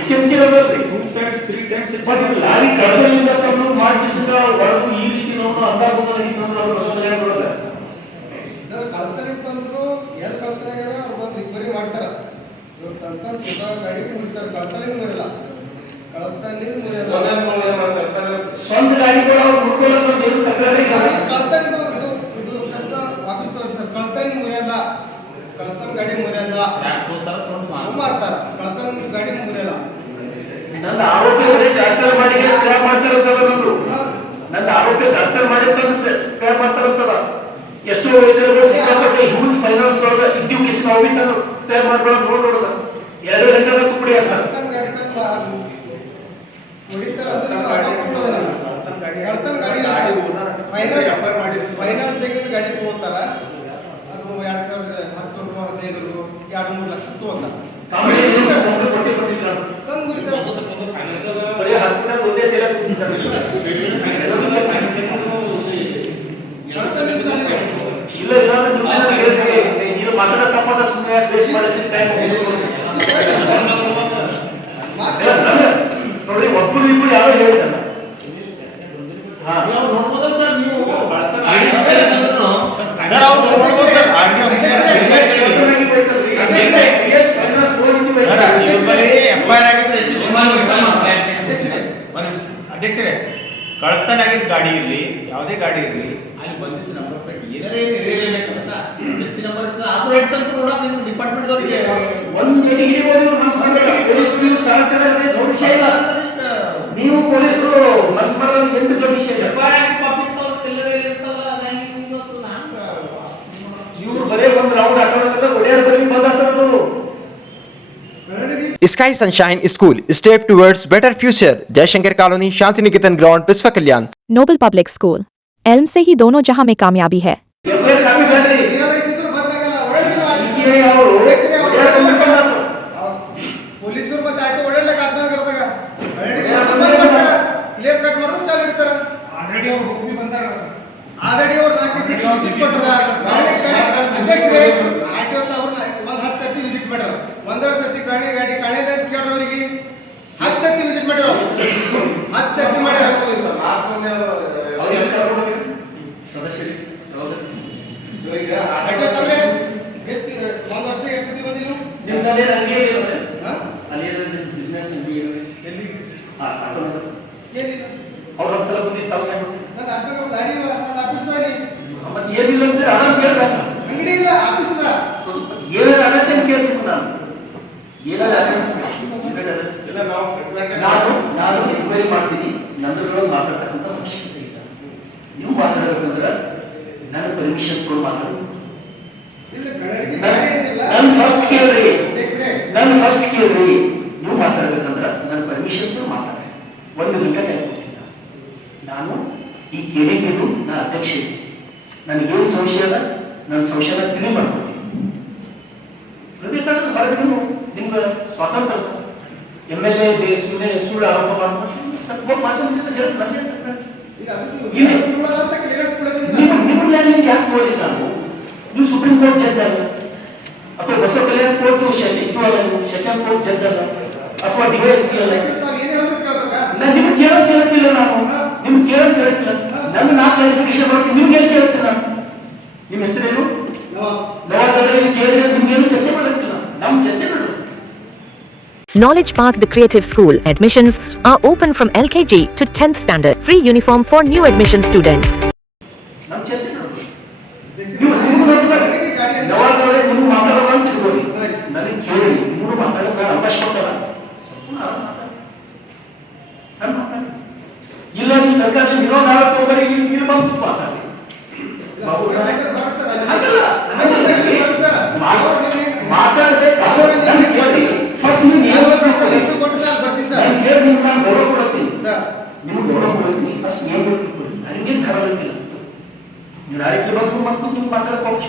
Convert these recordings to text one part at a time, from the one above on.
Essential ಅದಲ್ರಿ 2 times 3 times but lorry ಕಡಲಿಂದ ತಂದು ಮಾಡಿಸಿದ ಒಳಗೂ ಈ ರೀತಿ ನಾವು ಅಂದಾಜು ನಡೀತಂದ್ರೆ ಅವರು ಸಂತೋಷ ಸರ್ ಕಳ್ತನ ತಂದ್ರು ಎಲ್ಲಿ ಕಳ್ತನ ಆಗ್ಯದ ಅವ್ರು ಬಂದು ರಿಕವರಿ ಮಾಡ್ತಾರ ಇವ್ರು ತಂತಂದು ಸುಧಾ ಗಾಡಿ ಮುರಿತಾರೆ ಕಳ್ತನ ಮುರಿಯಲ್ಲ ಕಳ್ತನ ಮುರಿಯಲ್ಲ ಸ್ವಂತ ಗಾಡಿಗಳು ಅವ್ರು ಮುಡ್ಕೊಳ್ಳೋದು ಏನು ತಕರಾರು ಇಲ್ಲ ಕಳ್ತನ ಇದು ಶಬ್ದ ವಾಪಸ್ ತೋರಿ ಸರ್ ಕಳ್ತನ ಮುರಿಯಲ್ಲ ಕಳ್ತನ ಗಾಡಿ ಮುರಿಯಲ್ಲ ಮಾಡ್ತಾರ ಕಳ್ತನ ಗಾಡಿ ಮುರಿಯಲ್ಲ ನನ್ನ ಆರೋಗ್ಯ ಟ್ರ್ಯಾಕ್ಟರ್ ಮಾಡಿ ಸ್ಕ್ರಾಪ್ ಮಾಡ್ತಾರಂತದ ನಂದು ನನ್ನ ಆರೋಗ್ಯ ಟ್ರ್ಯಾಕ್ಟರ್ ಮಾಡಿ ಸ್ಕ್ರಾಪ್ ಮಾಡ್ತಾರಂತದ ಎಷ್ಟೋ ವೆಹಿಕಲ್ಗಳು ಸಿಕ್ಕಾಪಟ್ಟೆ ಹ್ಯೂಜ್ ಫೈನಾನ್ಸ್ ಒಳಗ ಎಡ್ಯುಕೇಶನ್ ಹೋಗಿತ್ತು ಸ್ಕ್ರಾಪ್ ಮಾಡ್ಕೊಳ್ಳೋದು ನೋಡೋದ 2 ಗಂಟೆ ಹೊತ್ತು ಕುಡಿ ಅಂತ ಕಳ್ತನ ಗಾಡಿ ತಂದು ಮುರಿತಾರ ಕಳ್ತನ ಗಾಡಿ ಫೈನಾನ್ಸ್ ತೆಗೆದು ಗಾಡಿ ತಗೋತಾರ ಅದು 2010 15 2-3 ಲಕ್ಷ ತಗೋತಾರ ಬರೀ ಹಾಸ್ಪಿಟಲ್ ಒಂದೇ ತೇಲ ಇಲ್ಲ ಇಲ್ಲ ನೀವು ಮಾತಾಡ ತಪ್ಪಾದ ಸುಮ್ಮನೆ ವೇಸ್ಟ್ ಮಾಡಿದ್ರೆ ಟೈಮ್ ನೋಡಿ ಒಬ್ಬರು ಇಬ್ಬರು ಯಾರು ಹೇಳಿದಲ್ಲ ನೋಡ್ಬೋದಲ್ಲ ಸರ್ ನೀವು ಅಧ್ಯಕ್ಷರೇ ಕಳ್ತನ ಆಗಿದ್ದ ಗಾಡಿ ಇರಲಿ ಯಾವುದೇ ಗಾಡಿ ಇರಲಿ ಅಲ್ಲಿ ಬಂದಿದ್ದು ನಂಬರ್ ಪ್ಲೇಟ್ ಏನಾರೇ ಇರಲೇಬೇಕಲ್ಲ ಎಸ್ ನಂಬರ್ ಆದ್ರೂ ರೈಟ್ಸ್ ಅಂತ ನೋಡೋಕೆ ನಿಮ್ಮ ಡಿಪಾರ್ಟ್ಮೆಂಟ್ ಅವರಿಗೆ ಒಂದು ಗೇಟ್ ಹಿಡಿಬೋದು ಮನಸ್ಸು ಬಂದಾಗ ಪೊಲೀಸರು ಸ್ಥಳಕ್ಕೆ ದೊಡ್ಡ ವಿಷಯ ಇಲ್ಲ ನೀವು ಪೊಲೀಸರು ಮನಸ್ಸು ಬರೋದು ಎಂಟು ದೊಡ್ಡ ವಿಷಯ ಇಲ್ಲ ಇವ್ರು ಬರೇ ಒಂದು ರೌಂಡ್ ಆಟೋದಲ್ಲ ಒಡೆಯರ್ ಬರಲಿ ಬಂದಾಗ್ತದದು Sky Sunshine School, step towards better future. Jaishankar colony, Shanti Niketan ground, Biswa Kalyan. Noble public school, एल्म से ही दोनों जहां में कामयाबी है. ನಾನು ಎನ್ಕ್ವೈರಿ ಮಾಡ್ತೀನಿ ನಂದ್ರೊಳಗೆ ಮಾತಾಡ್ತಕ್ಕಂಥ ಅವಶ್ಯಕತೆ ಇಲ್ಲ ನೀವು ಮಾತಾಡಬೇಕಂದ್ರೆ ನಾನು ಪರ್ಮಿಷನ್ ಕೊಡು ಮಾತಾಡೋದು ನನ್ನ ಫಸ್ಟ್ ಕೇಳ್ರಿ ನೀವು ಮಾತಾಡ್ಬೇಕಂದ್ರೆ ನನ್ನ ಪರ್ಮಿಷನ್ ಕೊಡು ಮಾತಾಡ 1 ಗಂಟೆ ಟೈಮ್ ಕೊಡ್ತೀನಿ ನಾನು ಈ ಕೆರೆಗಿದು ನಾನು ಅಧ್ಯಕ್ಷ ನನಗೇನು ಸಂಶಯ ಅದ ನನ್ನ ಸಂಶಯನ ತಿಳಿ ಮಾಡ್ಕೊಡ್ತೀನಿ ಬೇಕಾದ್ರೆ ಹೊರಗೆ ನೀವು ನಿಮ್ಗೆ ಸ್ವಾತಂತ್ರ್ಯ MLA ಸುಳ್ಳು ಆರೋಪ ಮಾಡ್ಕೊಂಡು ಸ್ವಲ್ಪ ಮಾತಾಡಿದ್ರೆ ಹೇಳಿ ಬಂದೆ ಯಾಕೆ ತೋರಿಲ್ಲ ನಾವು ನೀವು ಸುಪ್ರೀಂ ಕೋರ್ಟ್ ಜಡ್ಜ್ ಅಲ್ಲ ಅಥವಾ ಬಸವ ಕಲ್ಯಾಣ ಕೋರ್ಟ್ ಇದು ಅಲ್ಲ ನೀವು ಸೆಷನ್ ಕೋರ್ಟ್ ಜಡ್ಜ್ ಅಲ್ಲ ಅಥವಾ DYSP ಅಲ್ಲ ನಿಮ್ಗೆ ಕೇಳೋಕ್ಕಿಲ್ಲ ನಾವು ನಿಮ್ಗೆ ಕೇಳೋಕ್ಕಿಲ್ಲ ನನ್ನ ನಾ ಕ್ಲಾರಿಫಿಕೇಶನ್ ಮಾಡ್ತೀನಿ ನಿಮ್ಗೆ ಏನು ಕೇಳುತ್ತೆ ನಾನು ನಿಮ್ಮ ಹೆಸರೇನು ನವಾಜ್ ಅವರಿಗೆ ಕೇಳಿದ್ರೆ ನಿಮ್ಗೇನು ಚರ್ಚೆ ಮಾಡೋಕ್ಕಿಲ್ಲ ನಮ್ಮ ಚರ್ಚೆ ಮಾಡೋದು. Knowledge Park The Creative School. Admissions are open from LKG to 10th standard. Free uniform for new admission students. ನಮ್ಮ ಚರ್ಚೆ ಮಾಡೋದು. ನವಾಜ್ ಅವರೇ ನೀವು ಮಾತಾಡೋಣ ಅಂತ ತಿಳ್ಕೊಳ್ಳಿ ನನಗೆ ಕೇಳಿ ನೀವು ಮಾತಾಡೋಕೆ ಅವಕಾಶ ಕೊಟ್ಟಲ್ಲ ನಾನು ಇಲ್ಲ ನೀವು ಸರ್ಕಾರ ವಿರೋಧ ಆಗೋಕೆ ಇಲ್ಲಿ ಬಂದು ಮಾತಾಡಿ ಮಾತಾಡಬೇಕು ಫಸ್ಟ್ ನೀವು ನಾನು ಗೌರವ ಕೊಡ್ತೀನಿ ನಿಮ್ಗೆ ಗೌರವ ಕೊಡ್ತೀನಿ ಫಸ್ಟ್ ಏನು ಗೊತ್ತಿಲ್ಲ ನನಗೇನು ಖರಾಬತ್ತಿಲ್ಲ ನೀವು ನಾಳೆ ಬಂದು ಮತ್ತು ನೀವು ಮಾತಾಡೋಕೆ ಅವಕಾಶ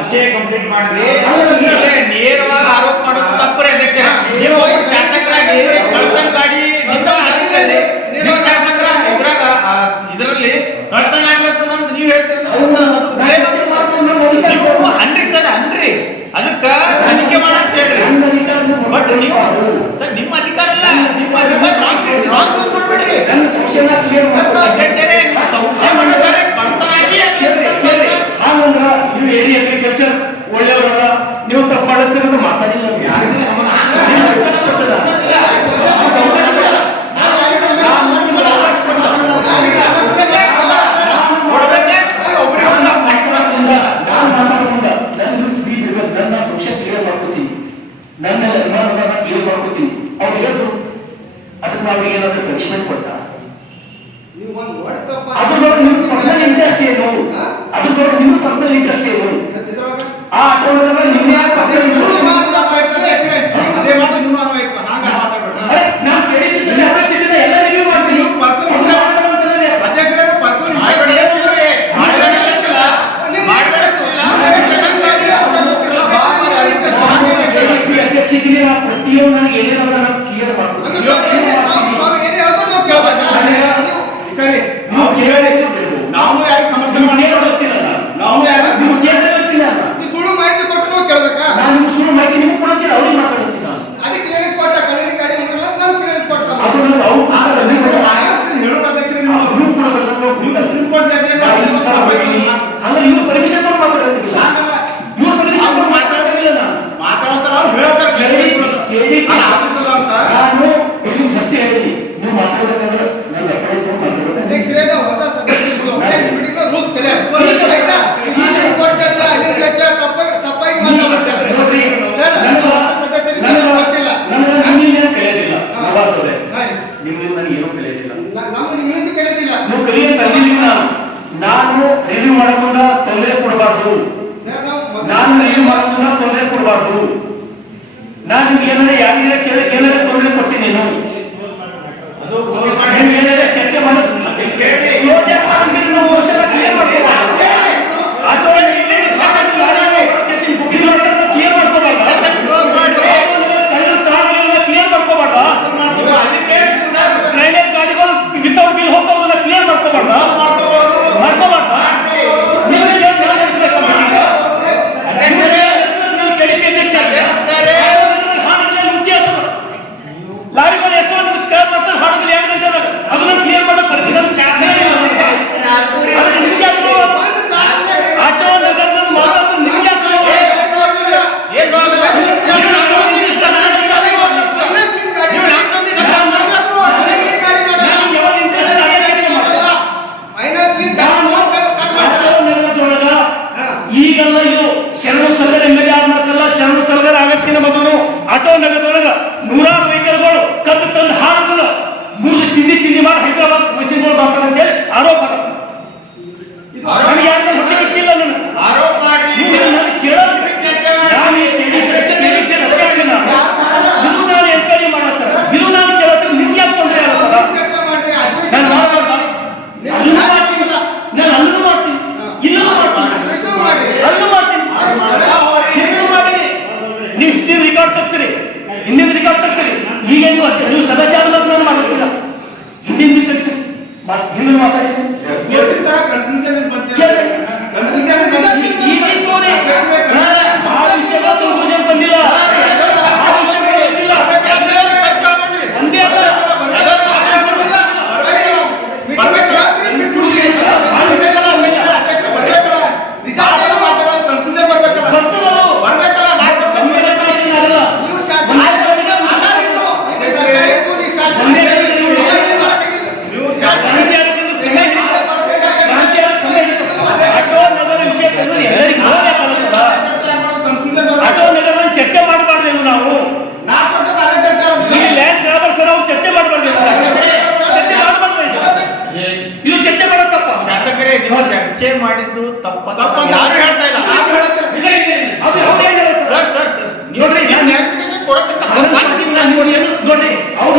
ವಿಷಯ ಕಂಪ್ಲೀಟ್ ಮಾಡ್ರಿ ನೇರವಾಗಿ ಆರೋಪ ಮಾಡೋದು ತಪ್ಪರೆ ಅಧ್ಯಕ್ಷ ನೀವು ಶಾಸಕರಾಗಿ ಕಳ್ತನ ಗಾಡಿ ಶಾಸಕರ ಇದರಲ್ಲಿ ಕಳ್ತನ ಆಗ್ಲತ್ತದ ಅಂತ ನೀವು ಹೇಳ್ತೀರಿ ಅನ್ರಿ ಸರ್ ಅನ್ರಿ ಅದಕ್ಕೆ ರಿಲೀವ್ ಮಾಡೋದನ್ನ ತೊಂದರೆ ಕೊಡಬಾರ್ದು. ನಾನು ನಿಮ್ಗೆ ಏನಾದ್ರೆ ಯಾರಿಗಾರ ಕೇಳಕ್ಕೆ ಏನಾರ ತೊಂದರೆ ಕೊಡ್ತೀನಿ ನೀನು ಅದು close ಮಾಡಿ. ನೀವು ಏನಾದ್ರೆ ಚರ್ಚೆ ಮಾಡೋದು ಕ್ಲೋಸ್ ಯಾಕೆ ಮಾಡಿದ್ರೆ ನಾವು ಸೋಷಲ್ ಕ್ಲಿಯರ್ ಮಾಡ್ಕೋಬಾರ್ದು. ಅಥವಾ ಇಲ್ಲಿ ಬುಕಿಂಗ್ ಮಾಡ್ತಾರೆ ಕ್ಲಿಯರ್ ಮಾಡ್ಕೋಬಾರ್ದು. ಕಳೆದ ತಾಣಗಳನ್ನ ಕ್ಲಿಯರ್ ಮಾಡ್ಕೋಬಾರ್ದು. ನೀವು ಅಲ್ಲಿ ಕೇಳಿ ಸರ್. ಪ್ರೈವೇಟ್ ಗಾಡಿಗಳು ವಿತೌಟ್ ಬಿಲ್ ಹೋಗ್ತಾವನ್ನ ಕ್ಲಿಯರ್ ಮಾಡ್ಕೋಬಾರ್ದು. ಮಾಡ್ಕೋಬಾರ್ದು. ನೀವು ಲಾರಿಗಳು ಎಷ್ಟೋ ನಿಮ್ಗೆ ಸ್ಕ್ರಾಪ್ ಮಾಡ್ತಾರೆ ಹಾಡುಗಳು 2 ಗಂಟೆ ಅದನ್ನ ಕ್ಲಿಯರ್ ಮಾಡಕ್ ಬರ್ತೀನಿ. ಆಟೋ ನಗರದಲ್ಲಿ ಮಾತಾಡೋದು ನಿಮ್ಗೆ ಏನು ಈಗೆಲ್ಲ ಇದು ಶರಣು ಸರದಾರ್ MLA ಆಗ್ಬೇಕಲ್ಲ. ಶರಣು ಸರದಾರ್ ಆಗಕ್ಕಿಂತ ಮೊದಲು ಆಟೋ ನಗರದೊಳಗ 100 ವೆಹಿಕಲ್ಗಳು ಕದ್ದು ತಂದು ಹಾಡುಗಳು ಮುರಿದು ಚಿಂದಿ ಮಾಡಿ ಹೈದರಾಬಾದ್ ಮಷೀನ್ಗಳು ಬರ್ತಾರೆ ಅಂತೇಳಿ ಆರೋಪ. ನನಗೆ ಯಾರು ಹೊಟ್ಟೆ ಕಿಚ್ಚಿಲ್ಲ. ನಾನು ಆರೋಪ ಮಾಡಿ ನಾನು ಕೇಳೋದು ನಾನು ಎನ್ಕ್ವೈರಿ ಮಾಡತ್ತಾರೆ. ಇದು ನಾನು ಕೇಳತ್ತಾರೆ ನಿಮ್ಗೆ ಯಾಕೆ ತೊಂದರೆ ಆಗಲ್ಲ? ನಾನು ಮಾಡ್ಬಾರ್ದ? ನಾನು ಅಲ್ಲೂ ಮಾಡ್ತೀನಿ, ಇಲ್ಲೂ ಮಾಡ್ತೀನಿ, ಅಲ್ಲೂ ಮಾಡ್ತೀನಿ, ಹಿಂದೂ ಮಾಡೀನಿ. ನೀವು ಹಿಂದಿನ ರೆಕಾರ್ಡ್ ತೆಗ್ಸಿರಿ, ಹಿಂದಿನ ರೆಕಾರ್ಡ್ ತೆಗ್ಸಿರಿ. ಈಗೇನು ನೀವು ಸದಸ್ಯ ಆದ್ಮೇಲೆ ನಾನು ಮಾಡುತ್ತಿಲ್ಲ. ಹಿಂದಿನ ತೆಗ್ಸಿರಿ, ಹಿಂದಿನ ಮಾತಾಡಿ ಆ ವಿಷಯಗಳು ತುರ್ಪೂಜೆಗೆ ಬಂದಿಲ್ಲ. ಆ ವಿಷಯಗಳು ಬಂದಿಲ್ಲ. ಒಂದೇ ಅಲ್ಲ ಆಟೋ ನಗರದಲ್ಲಿ ಚರ್ಚೆ ಮಾಡಬಾರ್ದು. ನಾವು ಲ್ಯಾಂಡ್ ಗ್ರಾಬರ್ಸ್ ನಾವು ಚರ್ಚೆ ಮಾಡಬಾರ್ದು. ಚರ್ಚೆ ಮಾಡಬಾರ್ದು. ಇದು ಚರ್ಚೆ ಮಾಡೋದು ತಪ್ಪ. ಶಾಸಕರೇ, ನೀವು ಚರ್ಚೆ ಮಾಡಿದ್ದು ತಪ್ಪ ಯಾರು ಹೇಳ್ತಾ ಇಲ್ಲ. ನೋಡ್ರಿ ಅವ್ರು